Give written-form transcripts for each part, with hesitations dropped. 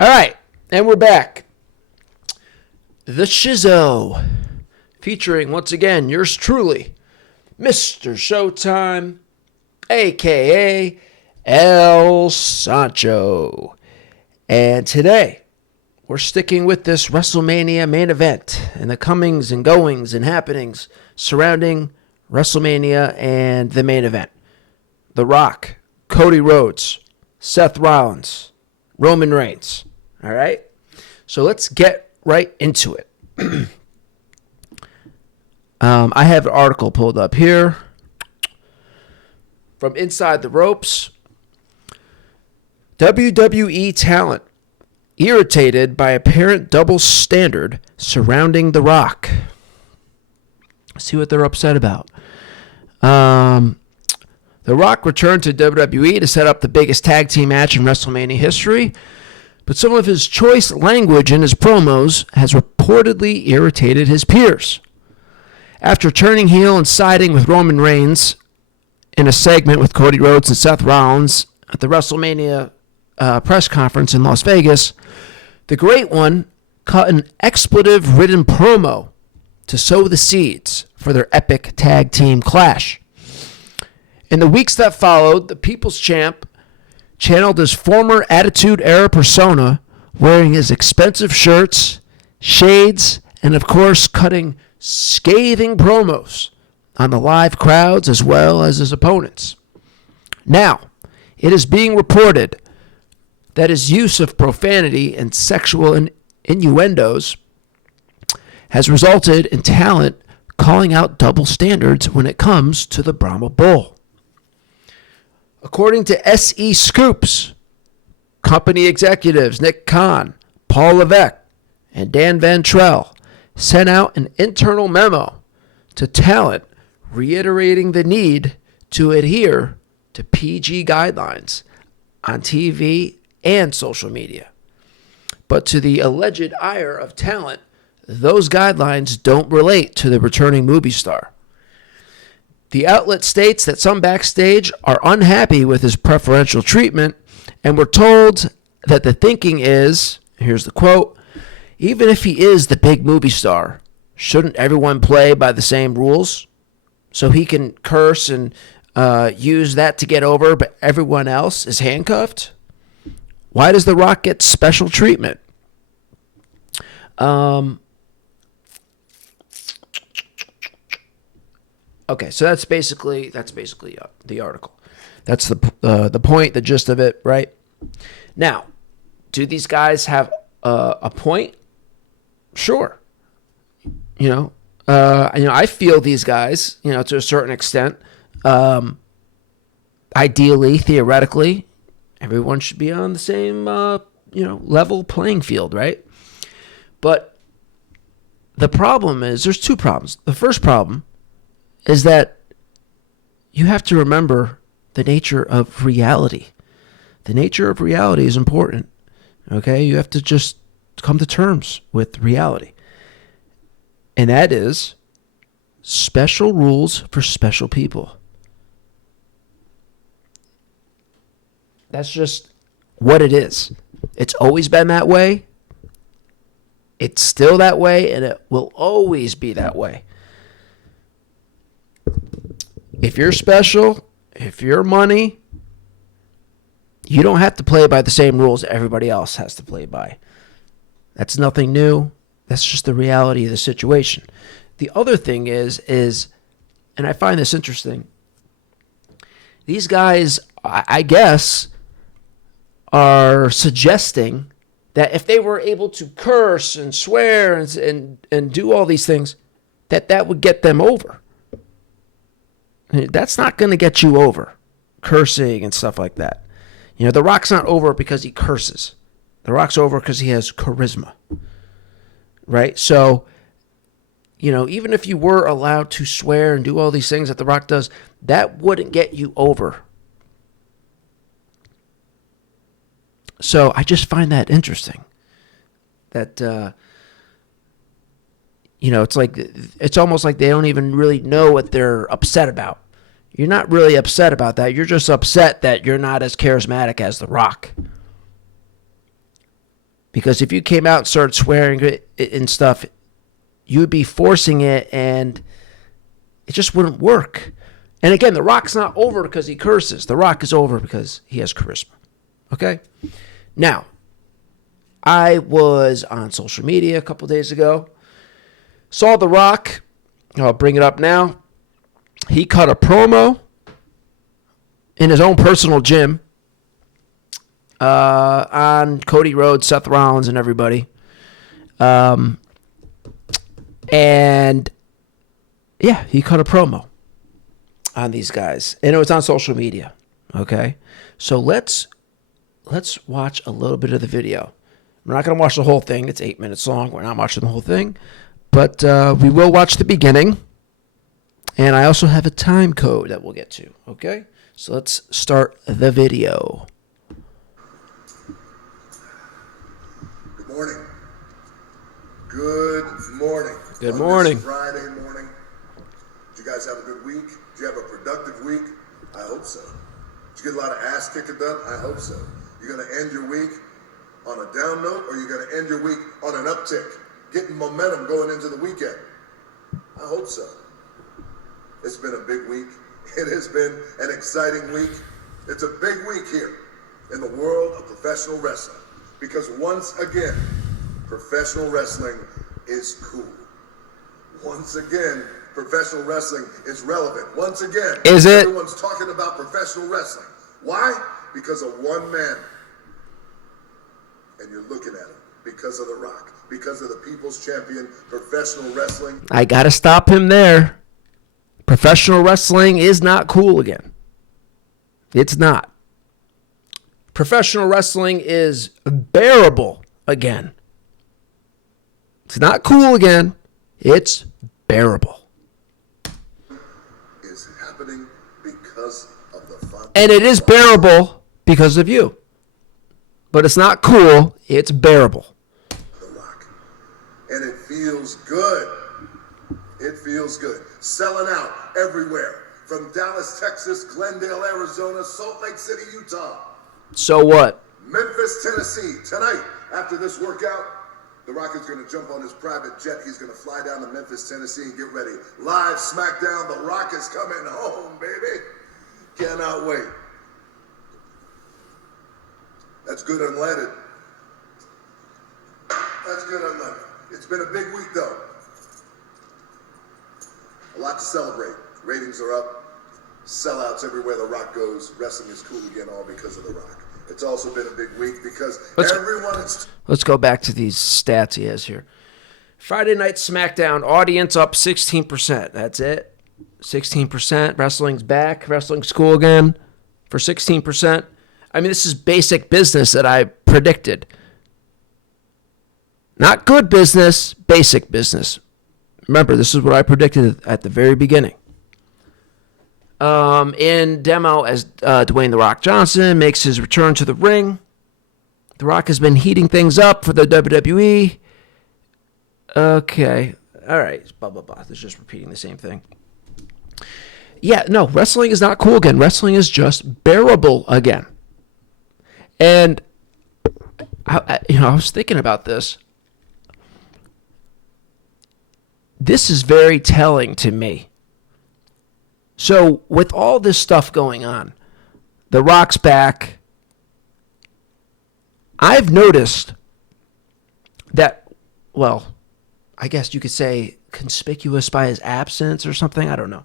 All right, and we're back. The Shizow, featuring, once again, yours truly, Mr. Showtime, a.k.a. El Sancho. And today, we're sticking with this WrestleMania main event and the comings and goings and happenings surrounding WrestleMania and the main event. The Rock, Cody Rhodes, Seth Rollins, Roman Reigns. All right? So let's get right into it. I have an article pulled up here from Inside the Ropes. WWE talent irritated by apparent double standard surrounding The Rock. See what they're upset about. The Rock returned to WWE to set up the biggest tag team match in WrestleMania history, but some of his choice language in his promos has reportedly irritated his peers. After turning heel and siding with Roman Reigns in a segment with Cody Rhodes and Seth Rollins at the WrestleMania press conference in Las Vegas, the Great One cut an expletive-ridden promo to sow the seeds for their epic tag team clash. In the weeks that followed, the People's Champ channeled his former Attitude Era persona, wearing his expensive shirts, shades, and of course cutting scathing promos on the live crowds as well as his opponents. Now, it is being reported that his use of profanity and sexual innuendos has resulted in talent calling out double standards when it comes to the Brahma Bull. According to SE Scoops, company executives Nick Khan, Paul Levesque, and Dan Ventrell sent out an internal memo to talent reiterating the need to adhere to PG guidelines on TV and social media. But to the alleged ire of talent, those guidelines don't relate to the returning movie star. The outlet states that some backstage are unhappy with his preferential treatment and were told that the thinking is, here's the quote, even if he is the big movie star, shouldn't everyone play by the same rules? So he can curse and use that to get over, but everyone else is handcuffed? Why does The Rock get special treatment? Okay, so that's basically the article. That's the point, the gist of it, right? Now, do these guys have a point? Sure. I feel these guys, to a certain extent. Ideally, theoretically, everyone should be on the same, level playing field, right? But the problem is, there's two problems. The first problem is that you have to remember the nature of reality. The nature of reality is important, okay? You have to just come to terms with reality. And that is special rules for special people. That's just what it is. It's always been that way. It's still that way, and it will always be that way. If you're special, if you're money, you don't have to play by the same rules everybody else has to play by. That's nothing new. That's just the reality of the situation. The other thing is, and I find this interesting, these guys, I guess, are suggesting that if they were able to curse and swear and do all these things, that would get them over. That's not going to get you over, cursing and stuff like that. The Rock's not over because he curses. The Rock's over because he has charisma, right? So, even if you were allowed to swear and do all these things that The Rock does, that wouldn't get you over. So I just find that interesting. That, it's almost like they don't even really know what they're upset about. You're not really upset about that. You're just upset that you're not as charismatic as The Rock. Because if you came out and started swearing and stuff, you would be forcing it, and it just wouldn't work. And again, The Rock's not over because he curses. The Rock is over because he has charisma. Okay? Now, I was on social media a couple days ago. Saw The Rock. I'll bring it up now. He cut a promo in his own personal gym on Cody Rhodes, Seth Rollins, and everybody. And yeah, he cut a promo on these guys, and it was on social media. Okay, so let's watch a little bit of the video. We're not going to watch the whole thing. It's 8 minutes long. We're not watching the whole thing, but we will watch the beginning. And I also have a time code that we'll get to. Okay, so let's start the video. Good morning. Good morning. Good morning. This Friday morning. Did you guys have a good week? Did you have a productive week? I hope so. Did you get a lot of ass kicking done? I hope so. You're going to end your week on a down note, or you're going to end your week on an uptick, getting momentum going into the weekend? I hope so. It's been a big week. It has been an exciting week. It's a big week here in the world of professional wrestling, because once again, professional wrestling is cool. Once again, professional wrestling is relevant. Once again, is it? Everyone's talking about professional wrestling. Why? Because of one man. And you're looking at him because of The Rock, because of the People's Champion, professional wrestling. I got to stop him there. Professional wrestling is not cool again. It's not. Professional wrestling is bearable again. It's not cool again. It's bearable. Is happening because of the fun. And it is bearable because of you. But it's not cool. It's bearable. The Rock. And it feels good. It feels good. Selling out everywhere. From Dallas, Texas, Glendale, Arizona, Salt Lake City, Utah. So what? Memphis, Tennessee. Tonight, after this workout, The Rock is going to jump on his private jet. He's going to fly down to Memphis, Tennessee, and get ready. Live SmackDown. The Rock is coming home, baby. Cannot wait. That's good unleaded. That's good unleaded. It's been a big week, though. A lot to celebrate. Ratings are up. Sellouts everywhere The Rock goes. Wrestling is cool again, all because of The Rock. It's also been a big week because everyone is... Let's go back to these stats he has here. Friday Night SmackDown, audience up 16%. That's it. 16%. Wrestling's back. Wrestling's cool again for 16%. I mean, this is basic business that I predicted. Not good business, basic business. Remember, this is what I predicted at the very beginning. In demo, as Dwayne "The Rock" Johnson makes his return to the ring. The Rock has been heating things up for the WWE. Okay. All right. Blah, blah, blah. This is just repeating the same thing. Yeah, no, wrestling is not cool again. Wrestling is just bearable again. And, I was thinking about this. This is very telling to me. So, with all this stuff going on, The Rock's back. I've noticed that, well, I guess you could say conspicuous by his absence or something. I don't know.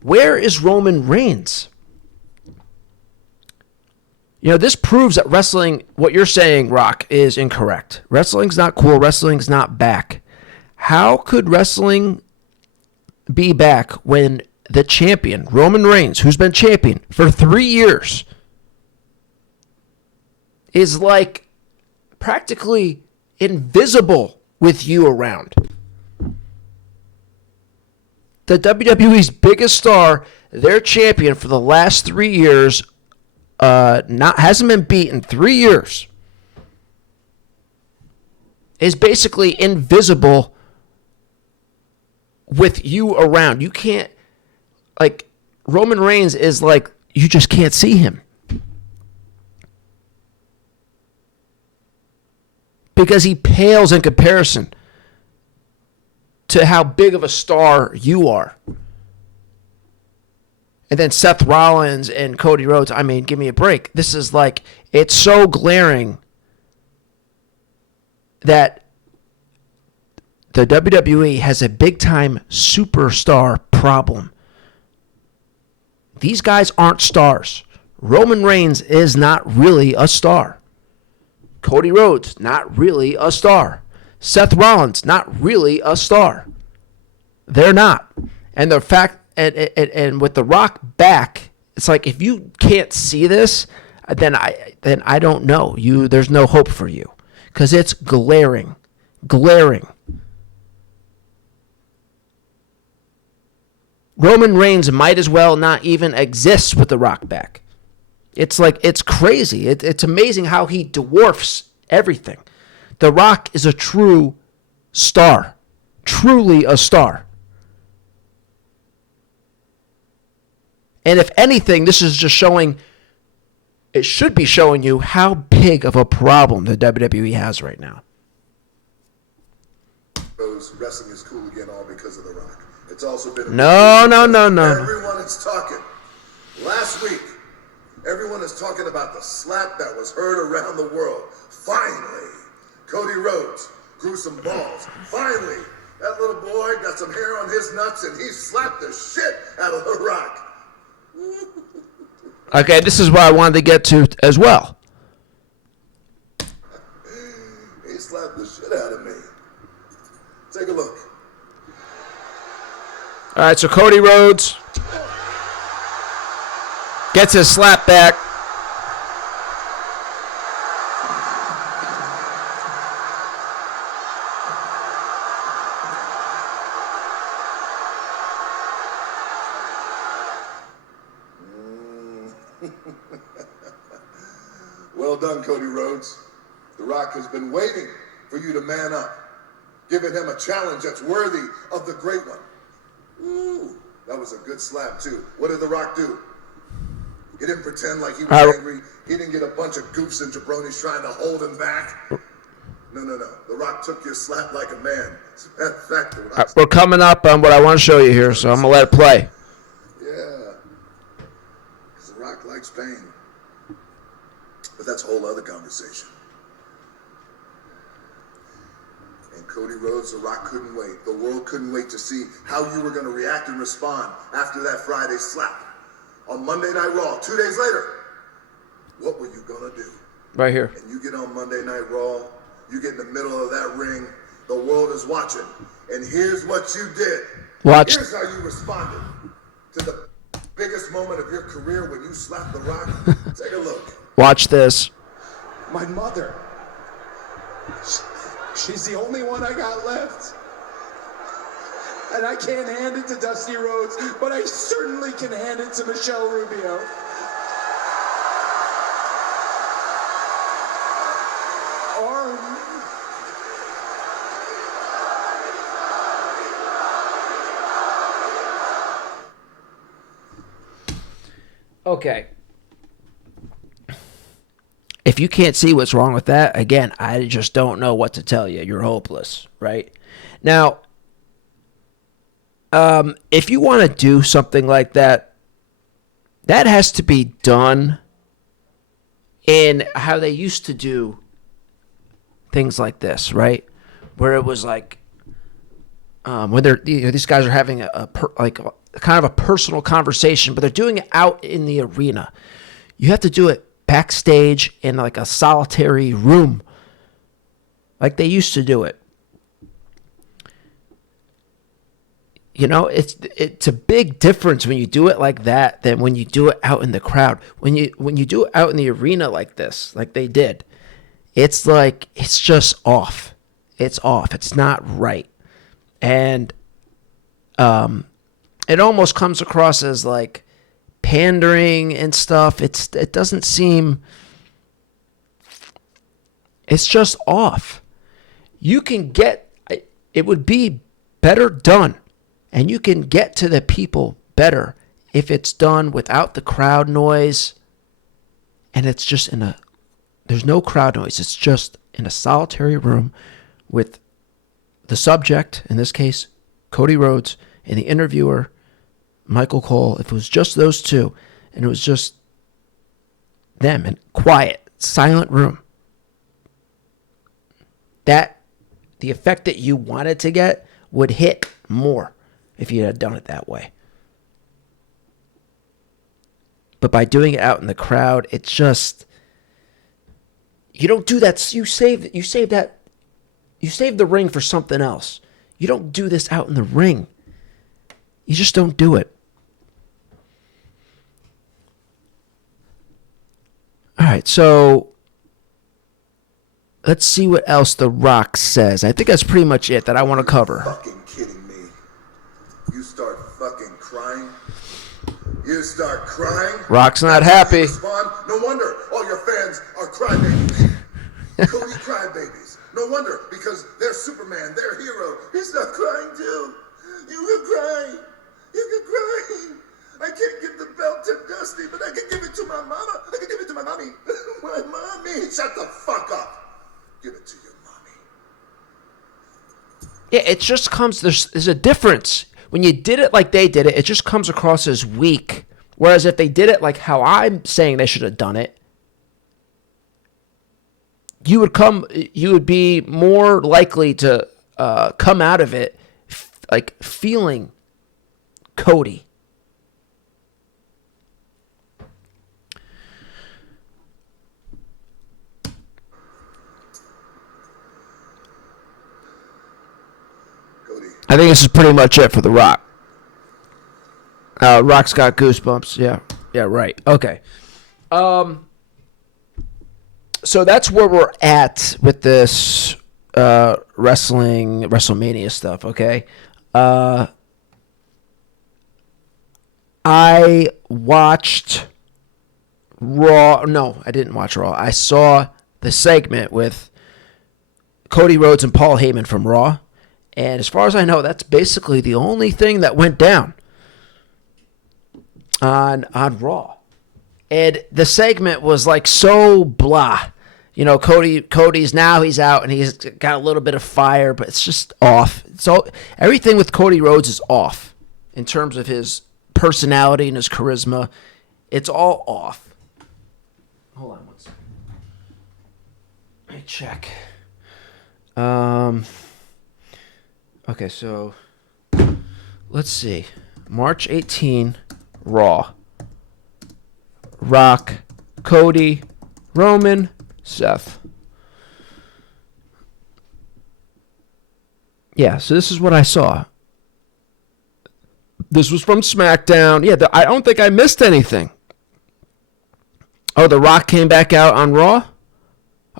Where is Roman Reigns? You know, this proves that wrestling, what you're saying, Rock, is incorrect. Wrestling's not cool. Wrestling's not back. How could wrestling be back when the champion, Roman Reigns, who's been champion for 3 years, is like practically invisible with you around? The WWE's biggest star, their champion for the last 3 years, hasn't been beat in 3 years, is basically invisible with you around. You can't, like, Roman Reigns is like, you just can't see him. because he pales in comparison to how big of a star you are. And then Seth Rollins and Cody Rhodes, I mean, give me a break. This is like, it's so glaring that the WWE has a big-time superstar problem. These guys aren't stars. Roman Reigns is not really a star. Cody Rhodes, not really a star. Seth Rollins, not really a star. They're not. And the fact, and with The Rock back, it's like, if you can't see this, then I don't know. There's no hope for you, because it's glaring. Roman Reigns might as well not even exist with The Rock back. It's like, it's crazy. It's amazing how he dwarfs everything. The Rock is a true star. Truly a star. And if anything, this is just showing, it should be showing you how big of a problem the WWE has right now. Wrestling is cool again, all because of The Rock. It's also been No. Everyone is talking. Last week, everyone is talking about the slap that was heard around the world. Finally, Cody Rhodes grew some balls. Finally, that little boy got some hair on his nuts and he slapped the shit out of The Rock. Okay, this is what I wanted to get to as well. He slapped the shit out of me. Take a look. All right, so Cody Rhodes gets his slap back. Well done, Cody Rhodes. The Rock has been waiting for you to man up, giving him a challenge that's worthy of the great one. Ooh, that was a good slap, too. What did The Rock do? He didn't pretend like he was angry. He didn't get a bunch of goofs and jabronis trying to hold him back. No. The Rock took your slap like a man. In fact, The Rock... We're coming up on what I want to show you here, so I'm going to let it play. Yeah. Because The Rock likes pain. But that's a whole other conversation. And Cody Rhodes, The Rock couldn't wait. The world couldn't wait to see how you were going to react and respond after that Friday slap. On Monday Night Raw, 2 days later, what were you going to do? Right here. And you get on Monday Night Raw, you get in the middle of that ring, the world is watching, and here's what you did. Watch. Here's how you responded to the biggest moment of your career when you slapped The Rock. Take a look. Watch this. My mother. She's the only one I got left. And I can't hand it to Dusty Rhodes, but I certainly can hand it to Michelle Rubio. Okay. If you can't see what's wrong with that, again, I just don't know what to tell you. You're hopeless, right? Now, if you want to do something like that, that has to be done in how they used to do things like this, right? Where it was like, when they're, these guys are having kind of a personal conversation, but they're doing it out in the arena. You have to do it backstage in like a solitary room, like they used to do it. You know, it's a big difference when you do it like that than when you do it out in the crowd. When you do it out in the arena like this, like they did, it's like, it's just off. It's off. It's not right. And it almost comes across as like pandering and stuff. It doesn't seem, it's just off. You can get, it would be better done, and you can get to the people better if it's done without the crowd noise, and it's just in a There's no crowd noise. It's just in a solitary room with the subject, in this case, Cody Rhodes, and the interviewer, Michael Cole. If it was just those two, and it was just them, and quiet, silent room, that the effect that you wanted to get would hit more if you had done it that way. But by doing it out in the crowd, it's just, you don't do that. You save the ring for something else. You don't do this out in the ring. You just don't do it. All right, so let's see what else The Rock says. I think that's pretty much it that I want to cover. Fucking kidding me? You start fucking crying? You start crying? Rock's not happy. Respond? No wonder all your fans are crybabies. Cody crybabies. No wonder, because they're Superman, their hero. He's not crying too. You can cry. You can cry. I can't give the belt to Dusty, but I can give it to my mama. I can give it to my mommy. My mommy. Shut the fuck up. Give it to your mommy. Yeah, it just comes, there's a difference. When you did it like they did it, it just comes across as weak. Whereas if they did it like how I'm saying they should have done it, you would be more likely to come out of it like feeling Cody. I think this is pretty much it for The Rock. Rock's got goosebumps. Yeah, right. Okay. So that's where we're at with this WrestleMania stuff, okay? I watched Raw. No, I didn't watch Raw. I saw the segment with Cody Rhodes and Paul Heyman from Raw. And as far as I know, that's basically the only thing that went down on Raw. And the segment was like so blah. You know, Cody's now he's out and he's got a little bit of fire, but it's just off. So everything with Cody Rhodes is off in terms of his personality and his charisma. It's all off. Hold on one second. Let me check. Okay, so let's see. March 18, Raw. Rock, Cody, Roman, Seth. Yeah, so this is what I saw. This was from SmackDown. Yeah, I don't think I missed anything. Oh, The Rock came back out on Raw?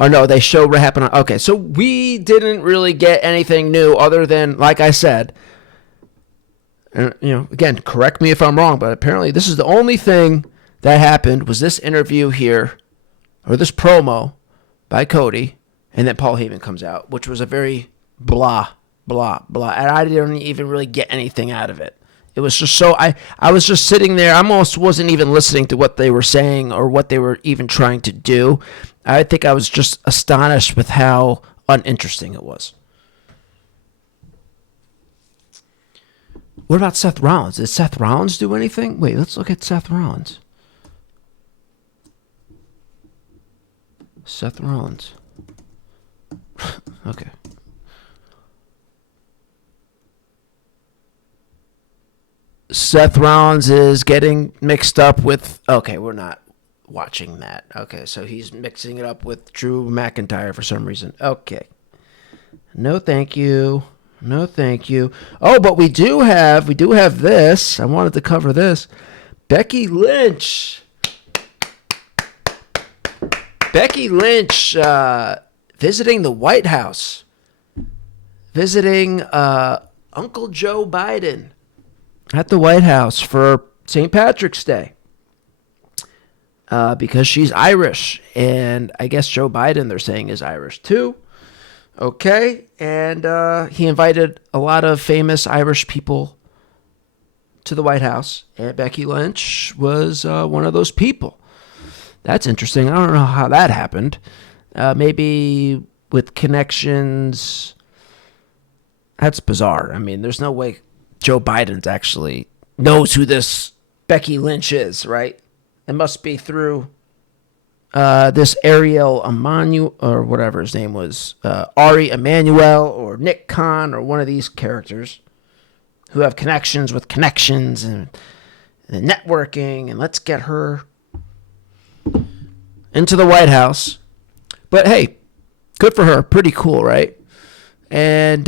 Oh, no, they showed what happened. Okay, so we didn't really get anything new other than, like I said, and, again, correct me if I'm wrong, but apparently this is the only thing that happened was this interview here, or this promo by Cody, and then Paul Heyman comes out, which was a very blah, blah, blah, and I didn't even really get anything out of it. It was just so, I was just sitting there, I almost wasn't even listening to what they were saying or what they were even trying to do. I think I was just astonished with how uninteresting it was. What about Seth Rollins? Did Seth Rollins do anything? Wait, let's look at Seth Rollins. Seth Rollins. Okay. Seth Rollins is getting mixed up with... Okay, we're not watching that. Okay, so he's mixing it up with Drew McIntyre for some reason. Okay. No, thank you. No, thank you. Oh, but we do have this. I wanted to cover this. Becky Lynch. Becky Lynch visiting the White House. Visiting Uncle Joe Biden at the White House for St. Patrick's Day. Because she's Irish, and I guess Joe Biden, they're saying, is Irish too. Okay, and he invited a lot of famous Irish people to the White House, and Becky Lynch was one of those people. That's interesting. I don't know how that happened. Maybe with connections. That's bizarre. I mean, there's no way Joe Biden's actually knows who this Becky Lynch is, right? It must be through this Ariel Emmanuel, or whatever his name was, Ari Emanuel, or Nick Khan, or one of these characters who have connections with connections and networking, and let's get her into the White House. But hey, good for her. Pretty cool, right? And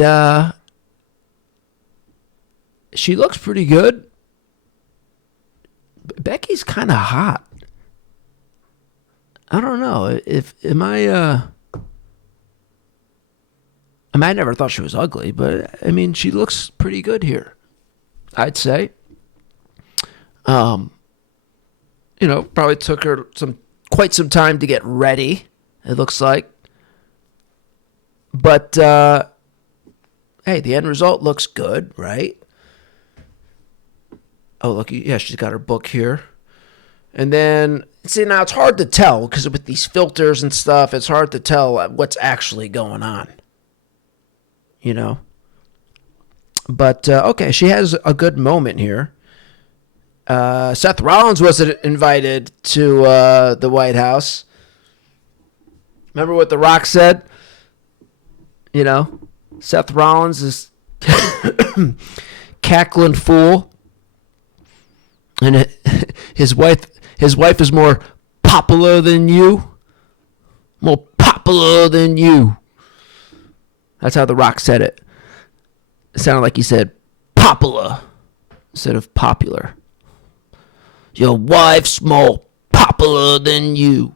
she looks pretty good. Becky's kind of hot. I don't know. I never thought she was ugly, but I mean, she looks pretty good here, I'd say. Probably took her quite some time to get ready, it looks like. But, hey, the end result looks good, right? Oh, look, yeah, she's got her book here. And then, see, now it's hard to tell, because with these filters and stuff, it's hard to tell what's actually going on. But, okay, she has a good moment here. Seth Rollins wasn't invited to the White House. Remember what The Rock said? Seth Rollins is cackling fool. And his wife is more popular than you. More popular than you. That's how The Rock said it. It sounded like he said popular instead of popular. Your wife's more popular than you.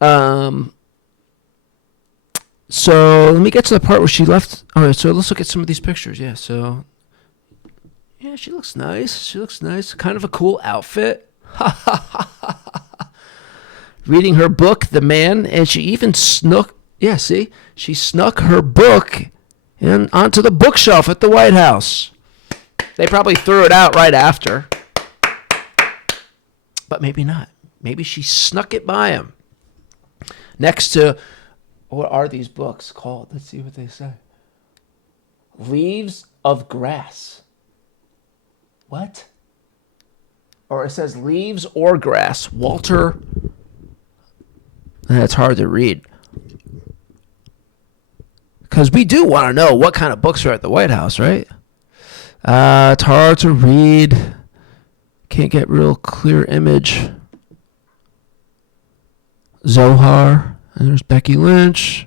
So let me get to the part where she left. All right, so let's look at some of these pictures. Yeah, so yeah, she looks nice. She looks nice. Kind of a cool outfit. Reading her book, The Man, and she even snuck. Yeah, see, she snuck her book onto the bookshelf at the White House. They probably threw it out right after. But maybe not. Maybe she snuck it by him. Next to, what are these books called? Let's see what they say. Leaves of Grass. What? Or it says Leaves or Grass. Walter. That's hard to read. Because we do want to know what kind of books are at the White House, right? It's hard to read. Can't get real clear image. Zohar. And there's Becky Lynch.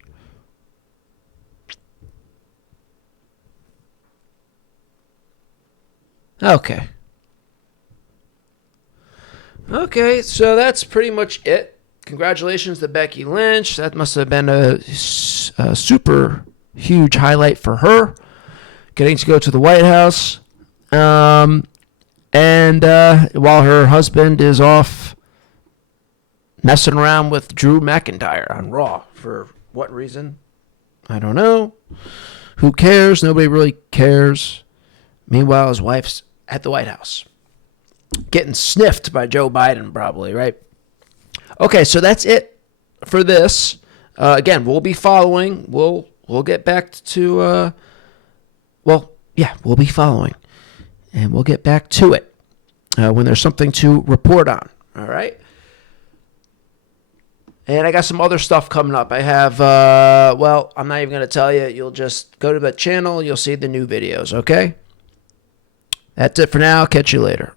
Okay. Okay, so that's pretty much it. Congratulations to Becky Lynch. That must have been a super huge highlight for her. Getting to go to the White House. And while her husband is off messing around with Drew McIntyre on Raw. For what reason? I don't know. Who cares? Nobody really cares. Meanwhile, his wife's at the White House. Getting sniffed by Joe Biden, probably, right? Okay, so that's it for this. Again, we'll be following. We'll get back to... we'll be following. And we'll get back to it when there's something to report on. All right? And I got some other stuff coming up. I have, I'm not even going to tell you. You'll just go to the channel. You'll see the new videos, okay? That's it for now. Catch you later.